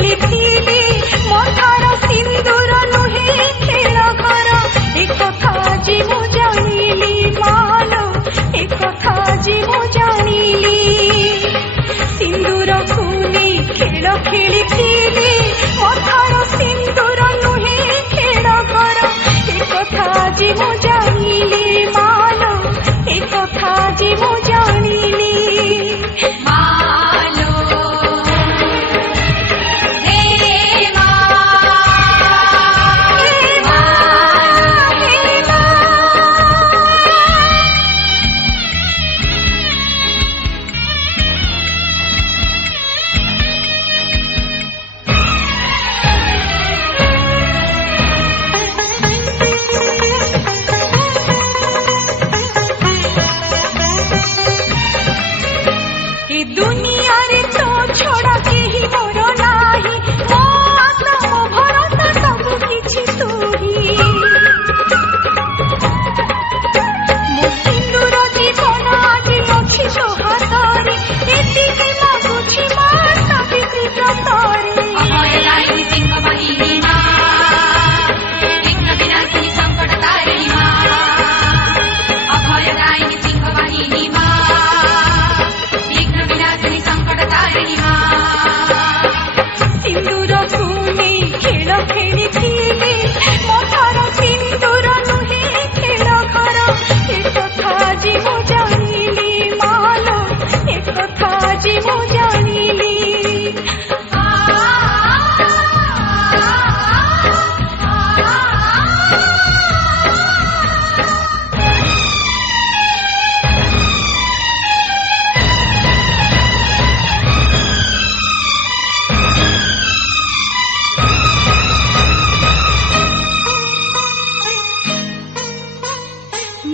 खेली मथार सिंदूर नुहे खेल घर एक जी मु जानिली मालो एक जी मु जानिली सिंदूर कुनी खेल खेली मथार सिंदूर नुहे खेल घर एक जी मु जानिली मालो एक जी मु जानिली दुनिया रे तो छोड़ा के ही मोर नाही मो आशा मो भरोसा सब किछि तू ही मो सिंदूर जीवन आज अछि तो हातरे एतिके मागुछि मा सावित्री व्रतरे अभय दायिनी सिंह वाहिनी मा विघ्न विनाशिनी संकट तारिणी मा अभय दायिनी सिंह वाहिनी मा सिंदूर कुनी खेल खेली मथार सिंदूर नुहे खेल घर एक जी मु जानिली मालो एक जी मु जानिली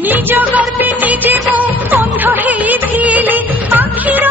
निज गर्भे निजे मो अंध हेई आखिर